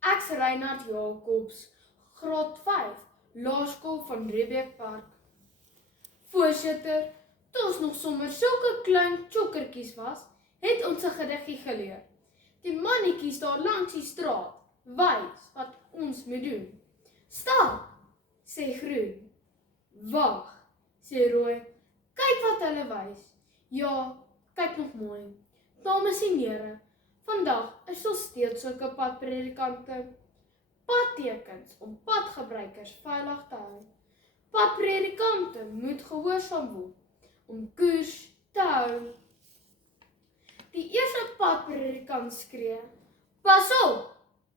Ek's Reinhard Jacobs, graad 5, Laerskool van Riebeekpark. Voorsitter, toe ons nog sommer sulke klein tjokkertjies was, het ons 'n gediggie geleer. Die mannetjies daar langs die straat wys wat ons moet doen. Stap, sê groen. Wag, sê rooi. Kyk wat hulle wys. Ja, kyk nog mooi. Dames en here, vandag is ons steeds sulke padpredikante. Padtekens om padgebruikers veilig te hou. Padpredikante moet gehoorsaam word om koers te hou. Die eerste padpredikant skree: "Pas op,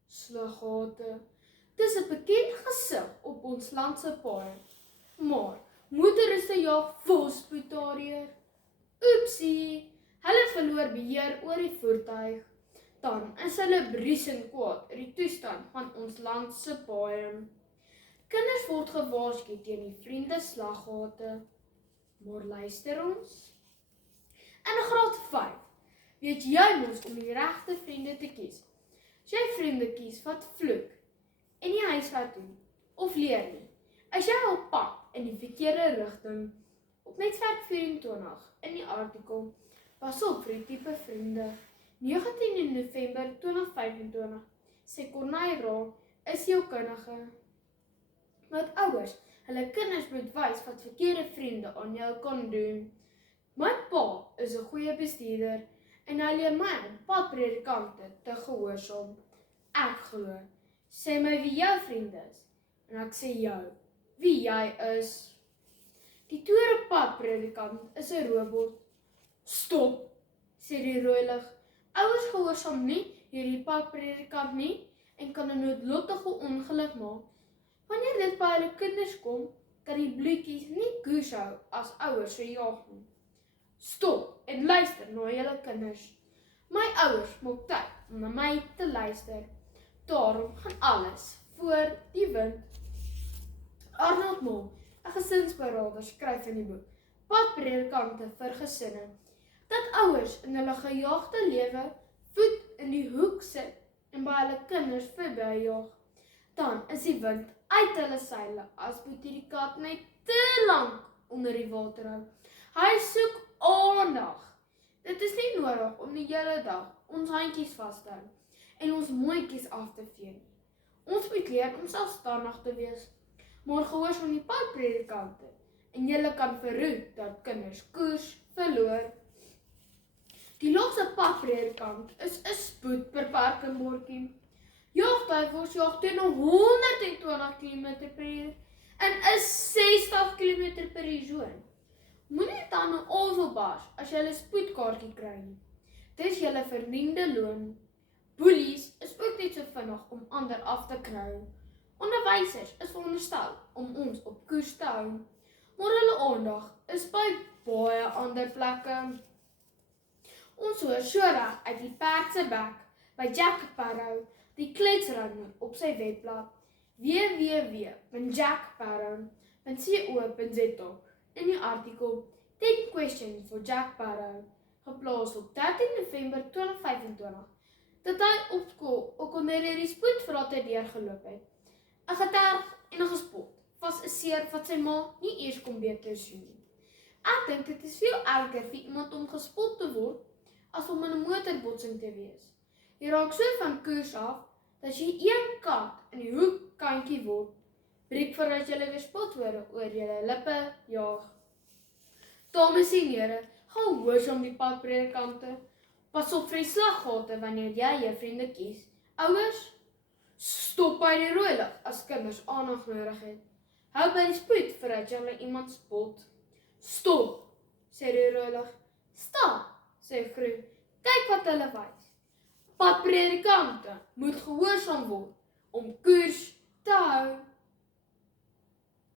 slaggate." Dis 'n bekende gesig op ons land se paaie. Maar motoriste jaag volspoed daardeur. Oepsie, hulle verloor beheer oor die voertuig. Dan is hulle briesend kwaad oor die toestand van ons land se paaie. Kinders word gewaarsku teen die vriende slaggate. Maar luister ons? In graad 5 weet jy mos om die regte vriende te kies. As jy vriende kies wat vloek en nie huiswerk doen of leer nie, is jy op pad in die verkeerde rigting. Op Netwerk 24 in die artikel "Pas op vir die tipe vriende", 19 November 2025, sê Corneille is sielkundige. Met ouers hulle kinders moet wys wat verkeerde vriende aan jou kan doen. My pa is 'n goeie bestuurder en hy leer my om padpredikante te gehoorsaam. Ek glo, sê my wie jou vriend is en ek sê jou wie jy is. Die tweede padpredikant is 'n robot. Stop, sê die rooi lig. Ouers gehoorsaam nie hierdie padpredikant nie en kan 'n noodlottige ongeluk maak. Wanneer dit by hulle kinders kom, kan die bloetjies nie koers hou as ouers so jaag nie. Stop en luister na julle kinders. My ouers maak tyd om na my te luister. Daarom gaan alles voor die wind. Arnold Mol, 'n gesinsberader, skryf in die boek Padpredikante vir gesinne, dat ouers in hulle gejaagde lewe voet in die hoek sit en by hulle kinders verbyjaag. Dan is die wind uit hulle seile as moet hierdie kat net te lank onder die water hou. Hy soek aandag. Dit is nie nodig om die hele dag ons handjies vas te hou en ons mooitjies af te vee nie. Ons moet leer om selfstandig te wees, maar gehoorsaam die padpredikante en julle kan verhoed dat kinders koers verloor. Die laaste padpredikant is 'n spoedbeperkingbordjie. Jaagduivels jaag teen 120 km/h in 'n 60 km/h soon. Moenie dan nou alselbars as jy 'n spoedkaartjie kry nie. Dis julle verdiende loon. Boelies is ook net so vinnig om ander af te knou. Onderwysers is veronderstel om ons op koers te hou, maar hulle aandag is by baie ander plekke. Ons hoor so reg uit die perd se bek by Jack Sparrow, die kletsrenner op sy webblad www.jacksparrow.co.za in die artikel 10 Questions for Jack Sparrow, geplaas op 13 November 2025, dat hy op skool ook onder die spoedvrate deurgeloop het. 'n Geterg en 'n gespot was 'n seer wat sy ma nie eers kon beter sien nie. Ek dink dit is veel erger vir iemand om gespot te word as om in 'n motorbotsing te wees. Jy raak so van koers af, dat jy een kat in die hoek kantjie word, breek voordat jy weer spothore oor jou lippe jaag. Dames en here, gehoorsaam die padpredikante. Pas op vir die slaggate wanneer jy jou vriende kies. Ouers, stop by die rooi lig as kinders aandag nodig het. Hou by die spoed voordat jy iemand spot. Stop, sê die rooi lig. Stap, sê groen. Kyk wat hulle wys. Padpredikante moet gehoorsaam word om koers te hou.